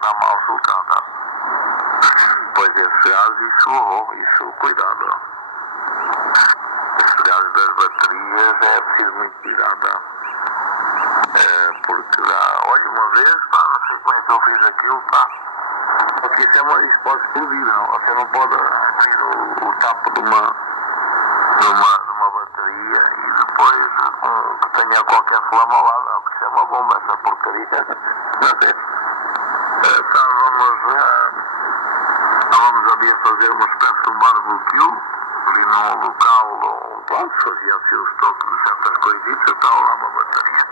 está mal soltada. Pois esse gás, isso cuidado. Esse gás das baterias é preciso muito cuidado. Porque olha, uma vez, não sei como é que eu fiz aquilo, porque isso pode explodir, não? Você não pode abrir o tapo de uma bateria e depois que tenha qualquer flama ao lado, não, porque isso é uma bomba, essa porcaria. Estávamos ali a fazer uma espécie de um barbecue, ali num local onde fazia-se os toques de certas coisitas, estava lá uma bateria.